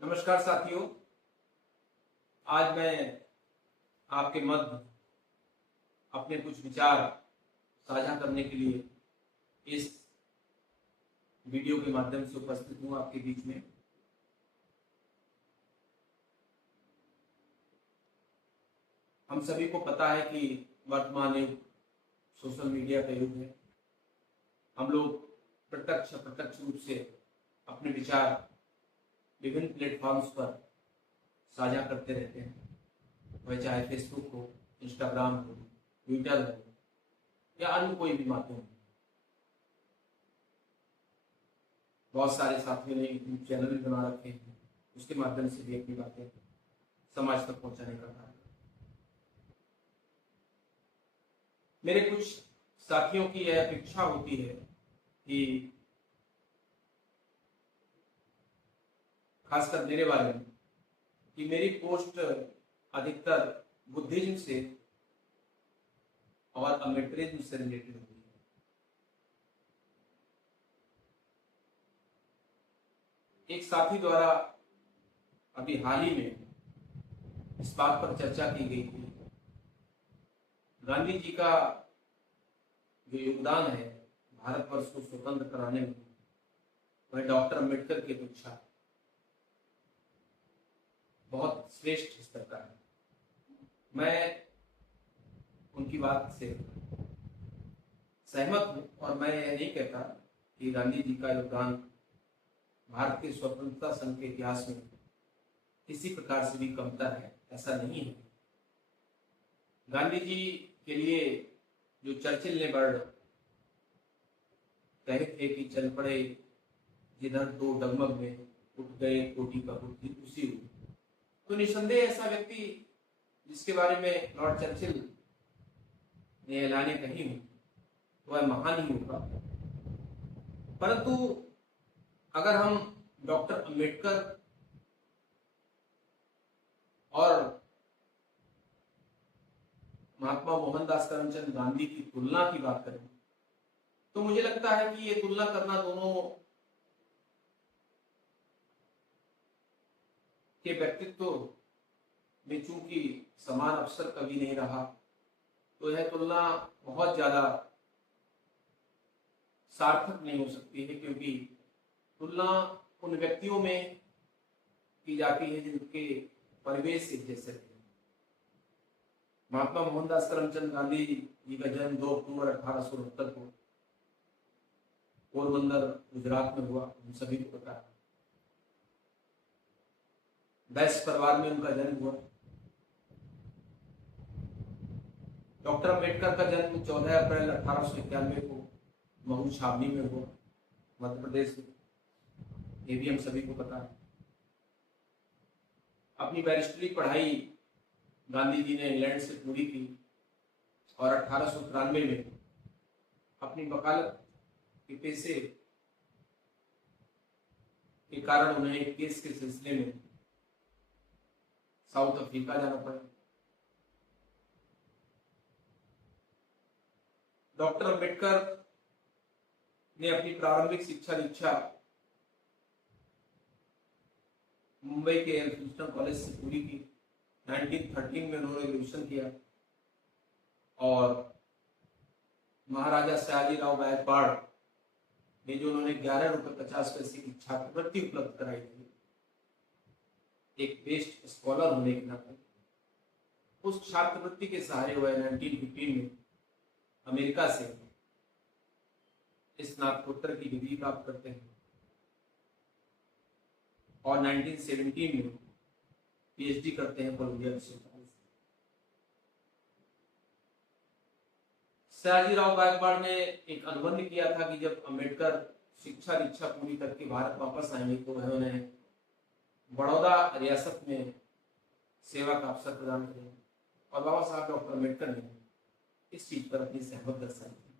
नमस्कार साथियों। आज मैं आपके मध्य अपने कुछ विचार साझा करने के लिए इस वीडियो के माध्यम से उपस्थित हूँ आपके बीच में। हम सभी को पता है कि वर्तमान युग सोशल मीडिया का युग है। हम लोग प्रत्यक्ष अप्रत्यक्ष रूप से अपने विचार विभिन्न प्लेटफॉर्म्स पर साझा करते रहते हैं, वह चाहे फेसबुक हो, इंस्टाग्राम हो, ट्विटर हो या अन्य कोई भी माध्यम हो। बहुत सारे साथियों ने यूट्यूब चैनल भी बना रखे हैं, उसके माध्यम से भी अपनी बातें समाज तक पहुंचाने का कार्य। मेरे कुछ साथियों की यह अपेक्षा होती है कि खासकर मेरे बारे में कि मेरी पोस्ट अधिकतर बुद्धिज्म से और अम्बेडकरिज्म से रिलेटेड होती है। एक साथी द्वारा अभी हाल ही में इस बात पर चर्चा की गई थी, गांधी जी का जो योगदान है भारतवर्ष को स्वतंत्र कराने में, वह डॉक्टर अम्बेडकर की अपेक्षा बहुत श्रेष्ठ स्तर का है। मैं उनकी बात से सहमत हूं और मैं यह नहीं कहता कि गांधी जी का योगदान भारत के स्वतंत्रता संघ के इतिहास में किसी प्रकार से भी कमतर है, ऐसा नहीं है। गांधी जी के लिए जो चर्चिल ने वर्ड कहे थे कि चल पड़े जिधर दो डगमग में उठ गए कोटि का बुद्धि उसी हुई, तो निसंदेह ऐसा व्यक्ति जिसके बारे में लॉर्ड चर्चिल ने ऐलाने कही हूं वह महान ही होगा। परंतु अगर हम डॉक्टर अम्बेडकर और महात्मा मोहनदास करमचंद गांधी की तुलना की बात करें तो मुझे लगता है कि ये तुलना करना दोनों के व्यक्तित्व में चूंकि समान अवसर कभी नहीं रहा, तो यह तुलना बहुत ज्यादा सार्थक नहीं हो सकती है, क्योंकि तुलना उन व्यक्तियों में की जाती है जिनके परिवेश एक जैसे थे। महात्मा मोहनदास करमचंद गांधी जी का जन्म 2 अक्टूबर 1869 को पोरबंदर गुजरात में हुआ, हम सभी को पता है। वैश्य परिवार में उनका जन्म हुआ। डॉक्टर अम्बेडकर का जन्म 14 अप्रैल 1891 को महू छावनी में हुआ, मध्य प्रदेश में। ये भी हम सभी को पता है। अपनी बैरिस्टरी पढ़ाई गांधी जी ने इंग्लैंड से पूरी की और 1893 में अपनी वकालत के पेशे के कारण उन्हें एक केस के सिलसिले में साउथ अफ्रीका जाना पड़ा। डॉक्टर अम्बेडकर ने अपनी प्रारंभिक शिक्षा दीक्षा मुंबई के एल्फिंस्टन कॉलेज से पूरी की। 1913 में उन्होंने ग्रेजुएशन किया और महाराजा सयाजीराव गायकवाड़ ने जो उन्होंने 11 रुपये 50 पैसे की छात्रवृत्ति उपलब्ध कराई थी, एक बेस्ट स्कॉलर होने के नाते, उस छात्रवृत्ति के सहारे वह 1915 में अमेरिका से स्नातकोत्तर की डिग्री प्राप्त करते हैं और 1917 में पीएचडी करते हैं कोलंबिया विश्वविद्यालय से। सयाजीराव गायकवाड़ ने एक अनुबंध किया था कि जब अम्बेडकर शिक्षा दीक्षा पूरी करके भारत वापस आएंगे तो वह उन्हें बड़ौदा रियासत में सेवा का अवसर प्रदान करेंगे, और बाबा साहब डॉक्टर अम्बेडकर ने इस चीज पर अपनी सहमत दर्शाई थी।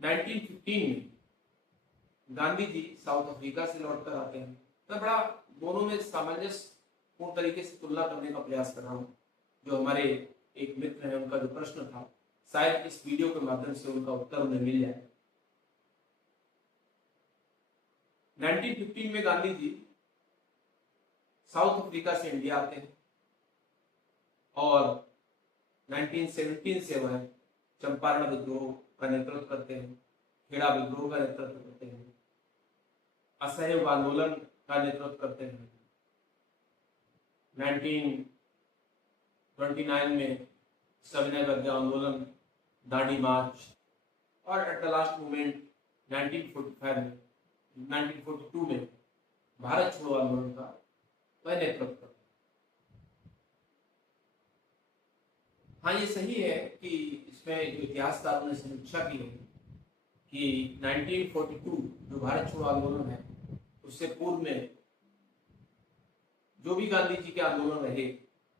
1915 में गांधी जी साउथ अफ्रीका से लौटकर आते हैं। मैं बड़ा दोनों में सामंजस्यपूर्ण तरीके से तुलना करने का प्रयास कर रहा हूँ। जो हमारे एक मित्र हैं, उनका जो प्रश्न था, शायद इस वीडियो के माध्यम से उनका उत्तर उन्हें मिल जाए। 1915 में गांधी जी साउथ अफ्रीका से इंडिया आते हैं और 1917 से वह चंपारण विद्रोह का नेतृत्व करते हैं, खेड़ा विद्रोह का नेतृत्व करते हैं, असहयोग आंदोलन का नेतृत्व करते हैं। 1929 में सविनय अवज्ञा आंदोलन, दांडी मार्च और एट द लास्ट मोमेंट 1942 में भारत छोड़ो आंदोलन का वह नेतृत्व करते हैं। हाँ, ये सही है कि इसमें जो इतिहासकारों ने समीक्षा की है कि 1942 जो भारत छोड़ो आंदोलन है, उससे पूर्व में जो भी गांधी जी के आंदोलन रहे,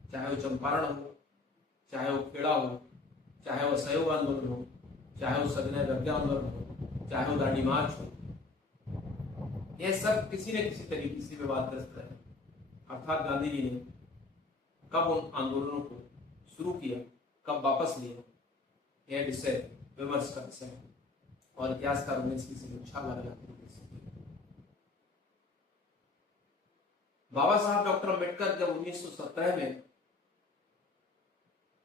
चाहे वो चंपारण हो, चाहे वो खेड़ा हो, चाहे वो असहयोग आंदोलन हो, चाहे वो सविनय अवज्ञा आंदोलन हो, चाहे वो दांडी मार्च हो, यह सब किसी न किसी तरीके से विवादग्रस्त रहे। अर्थात गांधी जी ने कब उन आंदोलनों को शुरू किया, कब वापस लिया, यह विषय विमर्श का विषय है और इतिहासकारों ने इसकी समीक्षा अलग अलग तरीके से की। बाबा साहब डॉक्टर अम्बेडकर जब 1917 में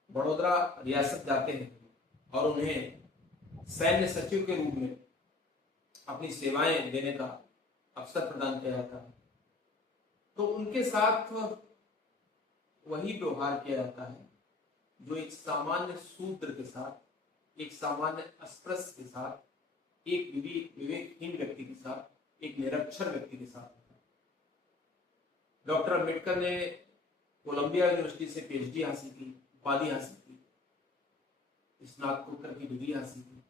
बड़ौदा रियासत जाते हैं और उन्हें सैन्य सचिव के रूप में अपनी सेवाएं देने का अवसर प्रदान किया जाता है, तो उनके साथ वही व्यवहार किया जाता है जो एक सामान्य शूद्र के साथ, एक सामान्य अस्पृश्य के साथ, एक विवेकहीन व्यक्ति के साथ, एक निरक्षर व्यक्ति के साथ। डॉक्टर अम्बेडकर ने कोलंबिया यूनिवर्सिटी से पीएचडी हासिल की, उपाधि हासिल की, स्नातकोत्तर की डिग्री हासिल की।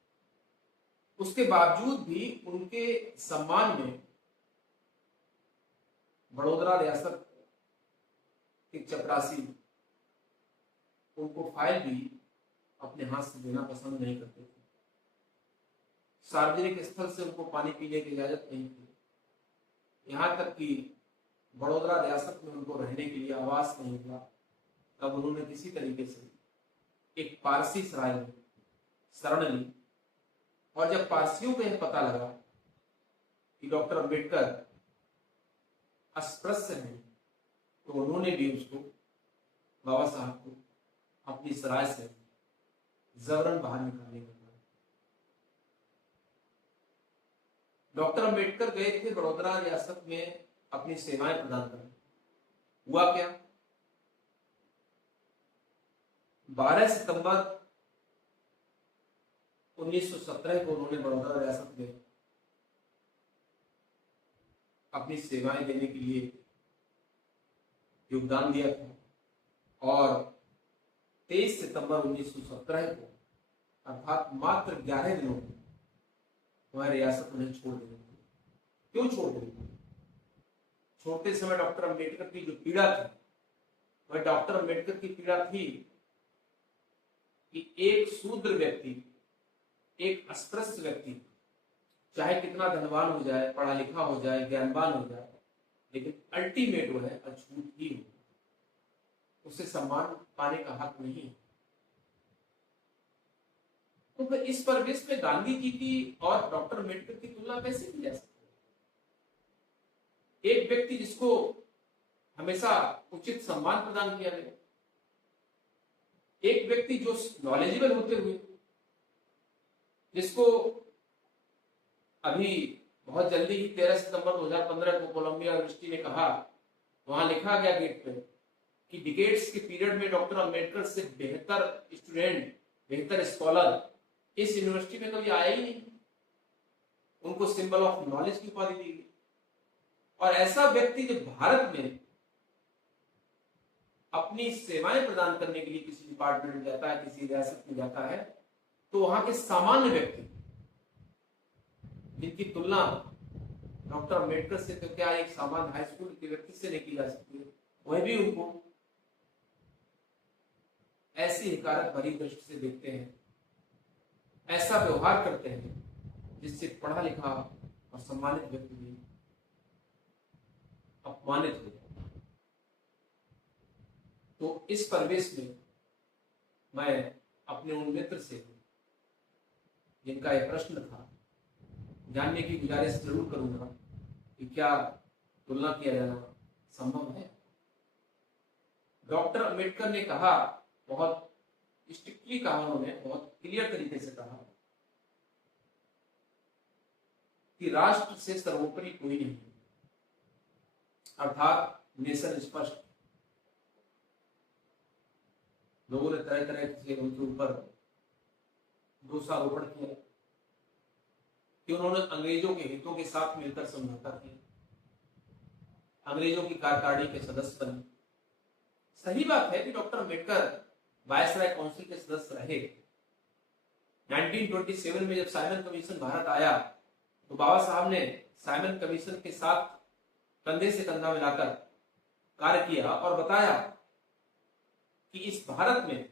उसके बावजूद भी उनके सम्मान में बड़ौदा रियासत के चपरासी उनको फाइल भी अपने हाथ से देना पसंद नहीं करते थे। सार्वजनिक स्थल से उनको पानी पीने की इजाजत नहीं थी। यहाँ तक कि बड़ौदा रियासत में उनको रहने के लिए आवास नहीं था। तब उन्होंने किसी तरीके से एक पारसी सराय में शरण ली और जब पारसियों को यह पता लगा कि डॉक्टर अम्बेडकर अस्पृश्य हैं, तो उन्होंने भी उसको, बाबा साहब को, अपनी सराय से जबरन बाहर निकालने का। डॉक्टर अम्बेडकर गए थे बड़ौदा रियासत में अपनी सेवाएं प्रदान करने। हुआ क्या? 12 सितंबर 1917 को उन्होंने बड़ौदा रियासत में अपनी सेवाएं देने के लिए योगदान दिया था और 23 सितंबर 1917 को, अर्थात मात्र 11 दिनों में, वह रियासत उन्हें छोड़ देनी थी। क्यों छोड़ देनी थी? छोड़ते समय डॉक्टर अम्बेडकर की जो पीड़ा थी, वह डॉक्टर अम्बेडकर की पीड़ा थी कि एक शूद्र व्यक्ति, एक अस्पृश्य व्यक्ति, चाहे कितना धनवान हो जाए, पढ़ा लिखा हो जाए, ज्ञानवान हो जाए, लेकिन अल्टीमेट वो है अछूत ही हो, उसे सम्मान पाने का हक नहीं है। तो फिर इस परिवेश में गांधी जी की और डॉक्टर अम्बेडकर की तुलना कैसे की जा सकती है? एक व्यक्ति जिसको हमेशा उचित सम्मान प्रदान किया गया, एक व्यक्ति जो नॉलेजेबल होते हुए, जिसको अभी बहुत जल्दी ही 13 सितंबर 2015 को कोलंबिया यूनिवर्सिटी ने कहा, वहां लिखा गया गेट पे कि डिकेड्स के पीरियड में डॉक्टर अम्बेडकर से बेहतर स्टूडेंट, बेहतर स्कॉलर इस यूनिवर्सिटी में कभी आया ही नहीं। उनको सिंबल ऑफ नॉलेज की उपाधि दी गई। और ऐसा व्यक्ति जो भारत में अपनी सेवाएं प्रदान करने के लिए किसी डिपार्टमेंट में जाता है, किसी रियासत में जाता है, तो वहां के सामान्य व्यक्ति जिनकी तुलना डॉक्टर अम्बेडकर से तो क्या एक सामान्य हाई स्कूल के व्यक्ति से नहीं की जा सकती है, वह भी उनको ऐसी हिकारत भरी दृष्टि से देखते हैं, ऐसा व्यवहार करते हैं जिससे पढ़ा लिखा और सम्मानित व्यक्ति भी अपमानित हो जाए। तो इस परिवेश में मैं अपने उन मित्र से, जिनका यह प्रश्न था, जानने की गुजारिश जरूर करूंगा कि क्या तुलना किया जाना संभव है। डॉक्टर अंबेडकर ने कहा, बहुत स्ट्रिक्टली कहा, उन्होंने बहुत क्लियर तरीके से कहा कि राष्ट्र से सर्वोपरि कोई नहीं, अर्थात नेशन स्पष्ट। लोगों ने तरह तरह से उनके ऊपर दोषारोपण किया कि उन्होंने अंग्रेजों के हितों के साथ मिलकर समझौता किया, अंग्रेजों की कार्यकारिणी के सदस्य बने। सही बात है कि डॉक्टर अंबेडकर वायसराय काउंसिल के सदस्य रहे। 1927 में जब साइमन कमीशन भारत आया तो बाबा साहब ने साइमन कमीशन के साथ कंधे से कंधा मिलाकर कार्य किया और बताया कि इस भारत में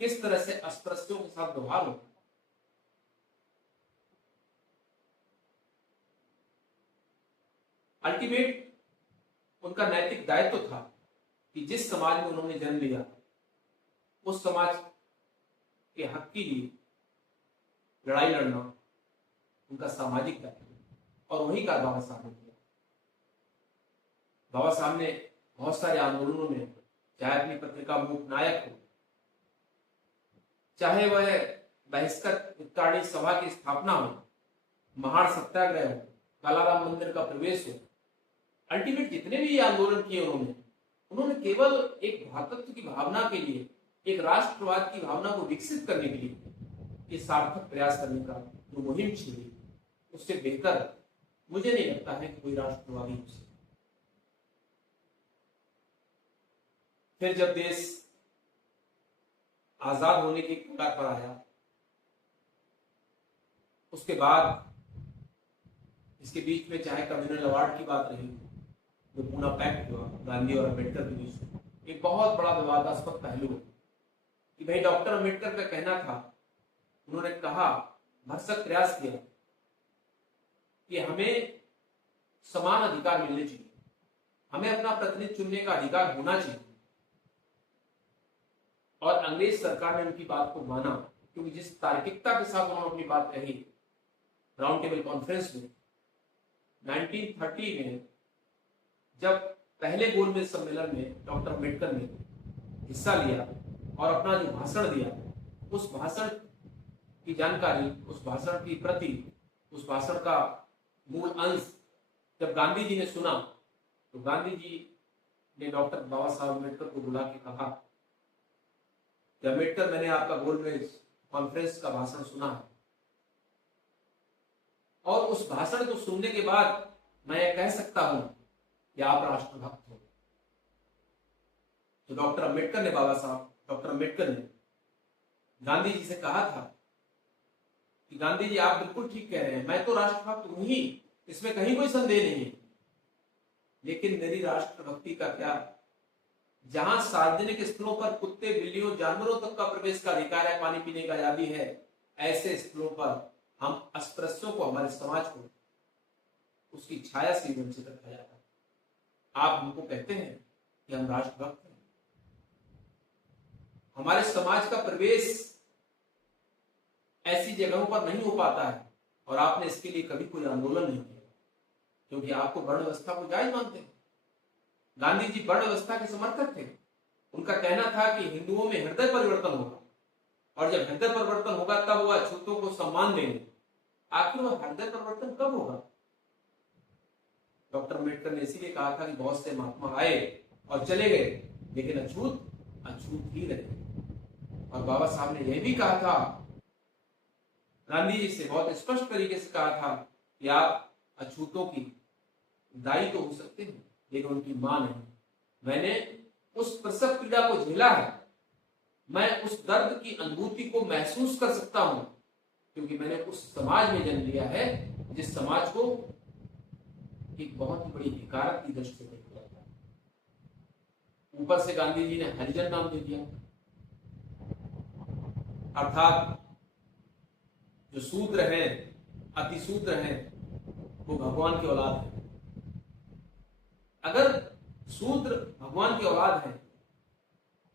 किस तरह से अस्पृश्यों के साथ व्यवहार होता है। अल्टीमेट उनका नैतिक दायित्व था कि जिस समाज में उन्होंने जन्म लिया उस समाज के हक के लिए लड़ाई लड़ना उनका सामाजिक दायित्व, और वही कार्य बाबा साहब ने किया। बाबा साहब ने बहुत सारे आंदोलनों में, चाहे अपनी पत्रिका मूक नायक हो, चाहे वह बहिष्कृत हितकारी सभा की स्थापना हो, महार सत्याग्रह हो, कालाराम मंदिर का प्रवेश हो, अल्टीमेट जितने भी आंदोलन किए उन्होंने केवल एक भ्रातृत्व की भावना के लिए, एक राष्ट्रवाद की भावना को विकसित करने के लिए ये सार्थक प्रयास करने का जो मुहिम छिड़ी, उससे बेहतर मुझे नहीं लगता है कि कोई राष्ट्रवादी हो सकता। फिर जब देश आजाद होने की कगार पर आया, उसके बाद इसके बीच में चाहे कम्युनल अवार्ड की बात रही, जो पूना पैक्ट हुआ गांधी और अम्बेडकर के बीच, एक बहुत बड़ा विवादास्पद पहलू कि भाई डॉक्टर अम्बेडकर का कहना था, उन्होंने कहा, भरसक प्रयास किया कि हमें समान अधिकार मिलने चाहिए, हमें अपना प्रतिनिधि चुनने का अधिकार होना चाहिए। और अंग्रेज सरकार ने उनकी बात को माना, क्योंकि जिस तार्किकता के साथ उन्होंने अपनी बात कही राउंड टेबल कॉन्फ्रेंस में 1930 में, जब पहले गोलमेज सम्मेलन में डॉक्टर अम्बेडकर ने हिस्सा लिया और अपना जो भाषण दिया, उस भाषण की जानकारी, उस भाषण की प्रति, उस भाषण का मूल अंश जब गांधी जी ने सुना, तो गांधी जी ने डॉक्टर बाबा साहब अम्बेडकर को बुला के कहा कि अम्बेडकर, मैंने आपका गोलमेज कॉन्फ्रेंस का भाषण सुना है, और उस भाषण को सुनने के बाद मैं यह कह सकता हूं कि आप राष्ट्रभक्त हो। तो डॉक्टर अम्बेडकर ने, डॉक्टर अम्बेडकर ने गांधी जी से कहा था कि गांधी जी, आप बिल्कुल ठीक कह रहे हैं, मैं तो राष्ट्रभक्त हूं ही, इसमें कहीं कोई संदेह नहीं है, लेकिन मेरी राष्ट्रभक्ति का क्या, जहां सार्वजनिक स्थलों पर कुत्ते, बिल्लियों, जानवरों तक का प्रवेश का अधिकार है, पानी पीने की आजादी है, ऐसे स्थलों पर हम अस्पृश्यों को, हमारे समाज को उसकी छाया से वंचित रखा जाता है। आप हमको कहते हैं कि हम राष्ट्रभक्त हैं, हमारे समाज का प्रवेश ऐसी जगहों पर नहीं हो पाता है, और आपने इसके लिए कभी कोई आंदोलन नहीं किया, क्योंकि आपको वर्ण व्यवस्था को जायज मानते हैं। गांधी जी वर्ण व्यवस्था के समर्थक थे। उनका कहना था कि हिंदुओं में हृदय परिवर्तन होगा, और जब हृदय परिवर्तन होगा तब वह अछूतों को सम्मान देंगे। आखिर वह हृदय परिवर्तन कब होगा? डॉक्टर अम्बेडकर ने इसीलिए कहा था कि बहुत से महात्मा आए और चले गए, लेकिन अछूत अछूत ही रहे। और बाबा साहब ने यह भी कहा था, गांधी जी से बहुत स्पष्ट तरीके से कहा था कि आप अछूतों की दाई तो हो सकते हैं, लेकिन उनकी मां नहीं। मैंने उस प्रसव पीड़ा को झेला है, मैं उस दर्द की अनुभूति को महसूस कर सकता हूं, क्योंकि मैंने उस समाज में जन्म लिया है जिस समाज को एक बहुत ही बड़ी हिकारत की दृष्टि से देखा जाता है। ऊपर से गांधी जी ने हरिजन नाम दे दिया, अर्थात जो शूद्र हैं, अतिशूद्र हैं, वो भगवान की औलाद है। अगर शूद्र भगवान की औलाद है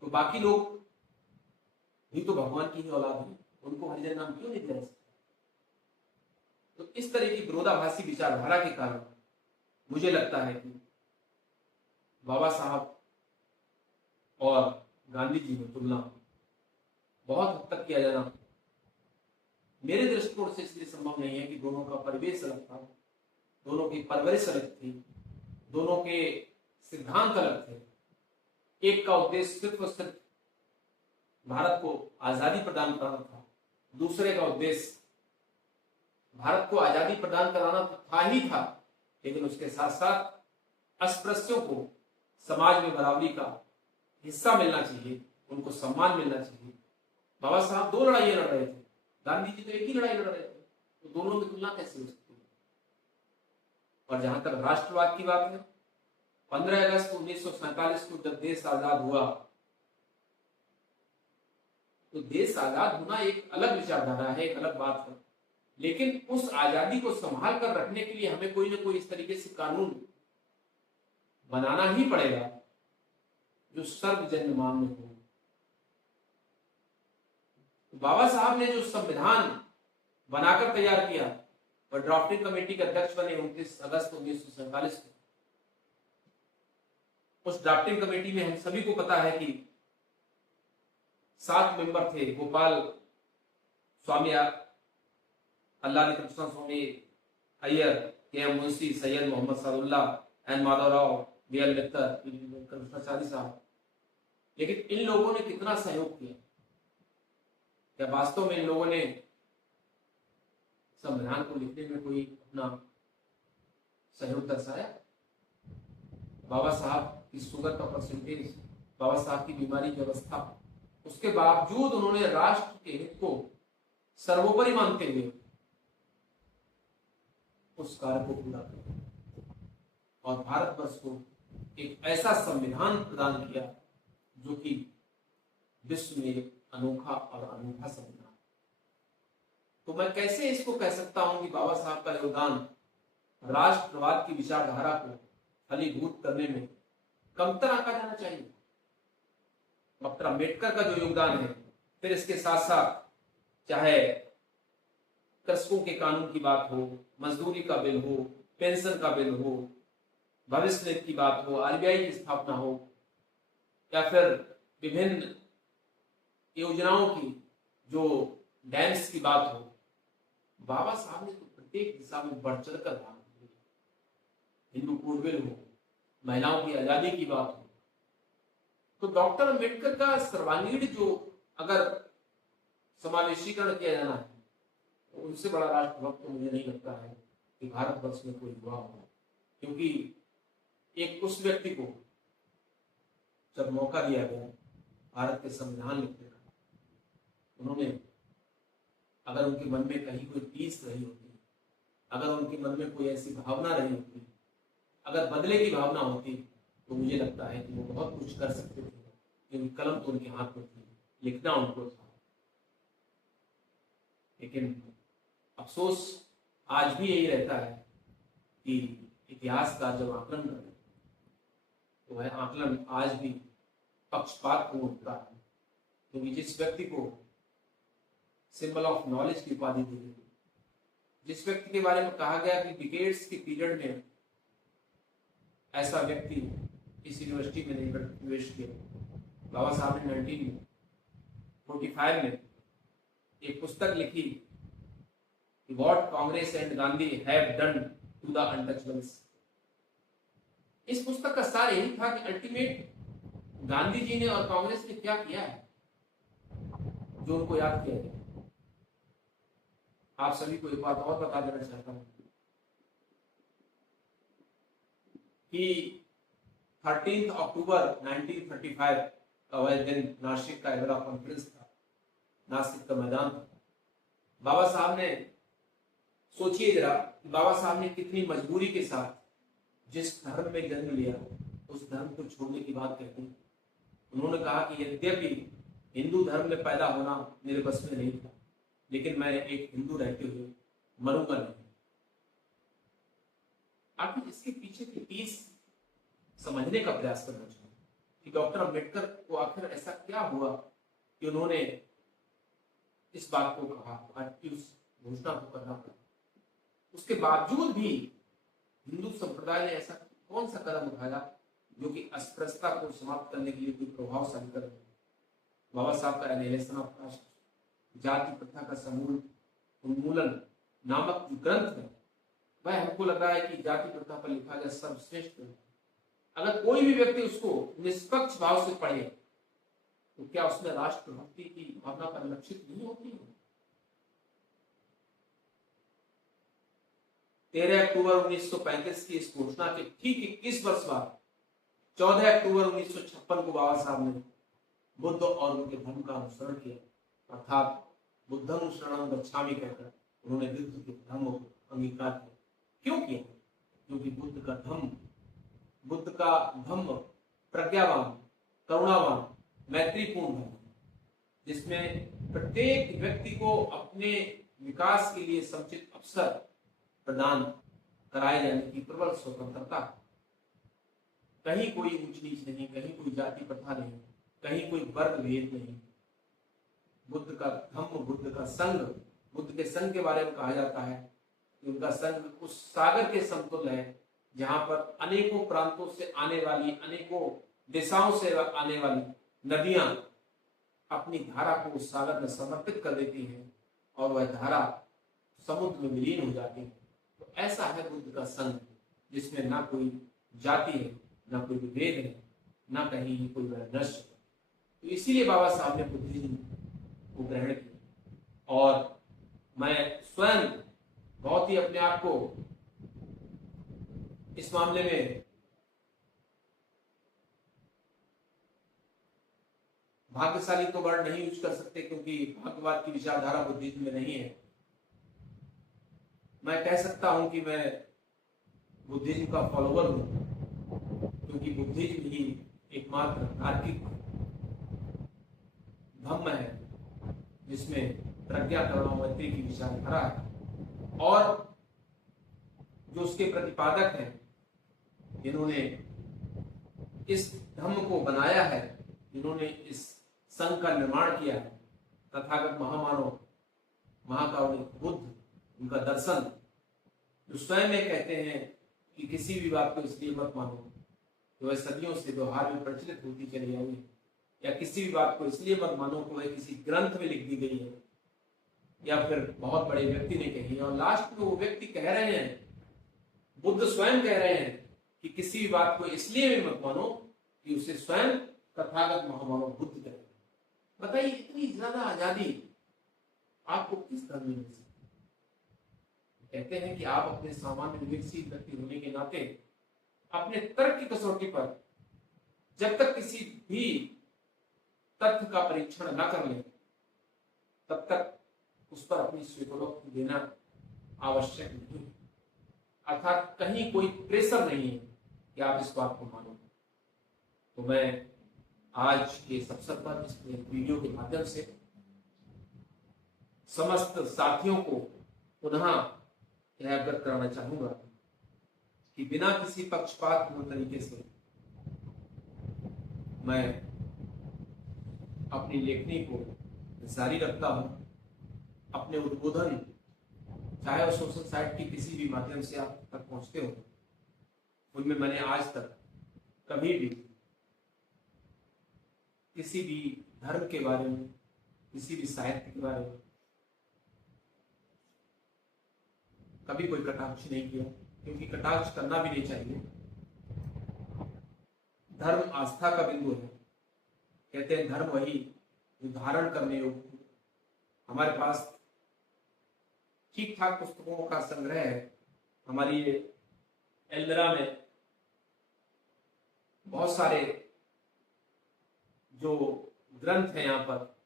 तो बाकी लोग भी तो भगवान की ही औलाद है, उनको हरिजन नाम क्यों नहीं दिया जा सकता? तो इस तरह की विरोधाभासी विचारधारा के कारण मुझे लगता है कि बाबा साहब और गांधी जी में तुलना बहुत हद तक किया जाना मेरे दृष्टिकोण से इसलिए संभव नहीं है कि दोनों का परिवेश अलग था, दोनों की परवरिश अलग थी, दोनों के सिद्धांत अलग थे। एक का उद्देश्य सिर्फ और सिर्फ भारत को आजादी प्रदान कराना था, दूसरे का उद्देश्य भारत को आजादी प्रदान कराना तो था ही था, लेकिन उसके साथ साथ अस्पृश्यों को समाज में बराबरी का हिस्सा मिलना चाहिए, उनको सम्मान मिलना चाहिए। बाबा साहब दो लड़ाइयां लड़ रहे थे, गांधी जी तो एक ही लड़ाई लड़ रहे थे, तो दोनों की तुलना कैसे हो सकती है? और जहां तक राष्ट्रवाद की बात है, 15 अगस्त 1947 को जब देश आजाद हुआ, तो देश आजाद होना एक अलग विचारधारा है, एक अलग बात है, लेकिन उस आजादी को संभाल कर रखने के लिए हमें कोई ना कोई इस तरीके से कानून बनाना ही पड़ेगा जो सर्वजन मान्य हो। तो बाबा साहब ने जो संविधान बनाकर तैयार किया और ड्राफ्टिंग कमेटी के अध्यक्ष बने 29 अगस्त 1947 को। उस ड्राफ्टिंग कमेटी में हम सभी को पता है कि 7 मेंबर थे। गोपाल स्वामी, अल्लाह Krishna Swami Ayyar, K M Munshi, Syed Mohammad Saadulla, N Madhavrao, B L Mitter, Krishnacharya साहब। लेकिन इन लोगों ने कितना सहयोग किया? क्या वास्तव में इन लोगों ने संविधान को लिखने में कोई अपना सहयोग दर्शाया? बाबा साहब की शुगर का परसेंटेज, बाबा साहब की बीमारी की अवस्था, उसके बावजूद उन्होंने राष्ट्र के हित को सर्वोपरि मानते हुए उस कार्य को पूरा किया और भारतवर्ष को एक ऐसा संविधान प्रदान किया जो कि विश्व में एक अनोखा और अनूठा संविधान। तो मैं कैसे इसको कह सकता हूं कि बाबा साहब का योगदान राष्ट्रवाद की विचारधारा को फलीभूत करने में कमतर आंका जाना चाहिए? डॉक्टर अम्बेडकर का जो योगदान है, फिर इसके साथ साथ चाहे कृषकों के कानून की बात हो, मजदूरी का बिल हो, पेंशन का बिल हो, भविष्य निधि की बात हो, आरबीआई की स्थापना हो, या फिर विभिन्न योजनाओं की जो डैम्स की बात हो, बाबा साहब ने तो प्रत्येक दिशा में बढ़ चढ़ कर भाग लिया। हिंदू कोड बिल हो, महिलाओं की आजादी की बात हो, तो डॉक्टर अम्बेडकर का सर्वांगीण जो अगर समावेशीकरण किया जाना है, तो उनसे बड़ा राष्ट्रभक्त तो मुझे नहीं लगता है कि भारतवर्ष में कोई हुआ हो। क्योंकि एक उस व्यक्ति को जब मौका दिया गया भारत के संविधान लिखने का, उन्होंने, अगर उनके मन में कहीं कोई टीस रही होती, अगर उनके मन में कोई ऐसी भावना रही होती, अगर बदले की भावना होती, तो मुझे लगता है कि वो बहुत कुछ कर सकते थे, क्योंकि कलम तो उनके हाथ में थी, लिखना उनको था। लेकिन अफसोस आज भी यही रहता है कि इतिहास का जब आकलन करें तो वह आकलन आज भी पक्षपातपूर्ण होता है, क्योंकि जिस व्यक्ति को सिंबल ऑफ नॉलेज की उपाधि दी गई, जिस व्यक्ति के बारे में कहा गया कि डिकेड्स के पीरियड में ऐसा व्यक्ति इस यूनिवर्सिटी में नहीं प्रवेश किया, बाबा साहब ने 1945 में एक पुस्तक लिखी, what Congress and Gandhi have done to the untouchables. इस पुस्तक का सार यही था कि अल्टीमेट गांधी जी ने और कांग्रेस ने क्या किया है जो उनको याद किया गया। आप सभी को एक बात और बता देना चाहता हूं कि 13 अक्टूबर 1935 का वह दिन नासिक का एवरा कॉन्फ्रेंस था, नासिक का मैदान था। बाबा साहब ने, सोचिए जरा, बाबा साहब ने कितनी मजबूरी के साथ जिस धर्म में जन्म लिया उस धर्म को छोड़ने की बात कहते हैं। उन्होंने कहा कि यद्यपि हिंदू धर्म में पैदा होना मेरे बस में नहीं था, लेकिन मैं एक हिंदू रहते हुए मरूंगा नहीं। आखिर इसके पीछे की टीस समझने का प्रयास करना चाहिए कि डॉक्टर अम्बेडकर को आखिर ऐसा क्या हुआ कि उन्होंने इस बात को कहा कि उस घोषणा को करना पड़ा। उसके बावजूद भी हिंदू संप्रदाय ने ऐसा कौन सा कदम उठाया जो कि अस्पृश्यता को समाप्त करने के लिए कोई प्रभावशाली कदम है। बाबा साहब का एनिहिलेशन ऑफ कास्ट, जाति प्रथा का समूल उन्मूलन नामक जो ग्रंथ है, वह हमको लग रहा है कि जाति प्रथा पर लिखा गया सर्वश्रेष्ठ ग्रंथ। अगर कोई भी व्यक्ति उसको निष्पक्ष भाव से पढ़े तो क्या उसमें राष्ट्रभक्ति की भावना परिलक्षित नहीं होती है? 13 अक्टूबर 1935 की इस घोषणा के ठीक 21 वर्ष बाद 14 अक्टूबर 1956 को बाबा साहब ने बुद्ध और उनके धर्म का अनुसरण किया, अर्थात बुद्धं शरणं गच्छामि कहकर उन्होंने बुद्ध के धर्म को अंगीकार किया। क्यों किया? क्योंकि बुद्ध का धम्म प्रज्ञावान, करुणावान, मैत्रीपूर्ण है, जिसमें प्रत्येक व्यक्ति को अपने विकास के लिए समुचित अवसर प्रदान कराए जाने की प्रबल स्वतंत्रता। कहीं कोई ऊंच नीच नहीं, कहीं कोई जाति प्रथा नहीं, कहीं कोई वर्ग भेद नहीं। बुद्ध का धम्म, बुद्ध का संघ, बुद्ध के संघ के बारे में कहा जाता है कि उनका संघ उस सागर के समतुल्य है जहां पर अनेकों प्रांतों से आने वाली, अनेकों दिशाओं से आने वाली नदियां अपनी धारा को उस सागर में समर्पित कर देती हैं और वह धारा समुद्र में विलीन हो जाती है। तो ऐसा है बुद्ध का संघ, जिसमें ना कोई जाति है, ना कोई विभेद है, ना कहीं कोई नष्ट है। तो इसीलिए बाबा साहब ने बुद्धिज्म को ग्रहण किया। और मैं स्वयं बहुत ही अपने आप को इस मामले में भाग्यशाली तो वर्ड नहीं यूज कर सकते, क्योंकि भाग्यवाद की विचारधारा बुद्धिज्म में नहीं है। मैं कह सकता हूं कि मैं बुद्धिज्म का फॉलोवर हूं, क्योंकि बुद्धिज्म ही एकमात्र तार्किक धम्म है जिसमें प्रज्ञा, करुणा, मैत्री की विचारधारा है। और जो उसके प्रतिपादक हैं, जिन्होंने इस धम्म को बनाया है, जिन्होंने इस संघ का निर्माण किया है, तथागत महामानव महाकारुणिक बुद्ध, उनका दर्शन, जो स्वयं में कहते हैं कि किसी भी बात को इसलिए मत मानो जो वह सदियों से व्यवहार में प्रचलित होती चली आई है, या किसी भी बात को इसलिए मत मानो कि वह किसी ग्रंथ में लिख दी गई है या फिर बहुत बड़े व्यक्ति ने कही है। और लास्ट में वो व्यक्ति कह रहे हैं, बुद्ध स्वयं कह रहे हैं कि किसी भी बात को इसलिए भी मत मानो कि उसे स्वयं तथागत महामानव बुद्ध कहे। बताइए, इतनी ज्यादा आजादी आपको किस धर्म में मिल सकती? कहते हैं कि आप अपने सामान्य विवेकशील व्यक्ति होने के नाते अपने तर्क की कसौटी पर जब तक किसी भी तथ्य का परीक्षण न कर लें, तब तक उस पर अपनी स्वीकृति देना आवश्यक नहीं। अर्थात कहीं कोई प्रेशर नहीं है कि आप इस बात को मानो। तो मैं आज के इस अवसर पर इस वीडियो के माध्यम से समस्त साथियों को पुनः यह अवगत कराना चाहूंगा कि बिना किसी पक्षपातपूर्ण तरीके से मैं अपनी लेखनी को जारी रखता हूं। अपने उद्बोधन चाहे वो सोशल साइट के किसी भी माध्यम से आप तक पहुंचते हो, उनमें मैंने आज तक कभी भी किसी भी धर्म के बारे में, किसी भी साहित्य के बारे में कभी कोई कटाक्ष नहीं किया, क्योंकि कटाक्ष करना भी नहीं चाहिए। धर्म आस्था का बिंदु है। कहते हैं धर्म वही जो धारण करने योग्य। हमारे पास ठीक ठाक पुस्तकों का संग्रह है। हमारी एल्दरा में बहुत सारे जो ग्रंथ हैं यहाँ पर,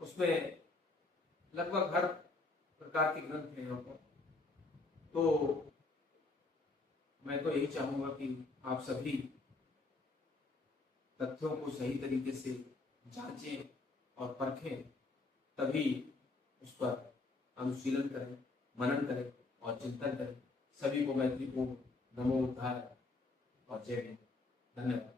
उसमें लगभग हर प्रकार के ग्रंथ हैं यहाँ पर। तो मैं तो यही चाहूंगा कि आप सभी तथ्यों को सही तरीके से जांचें और परखें, तभी उस पर अनुशीलन करें, मनन करें और चिंतन करें। सभी को मैत्री को नमो बुद्धाय और जय हिंद। धन्यवाद।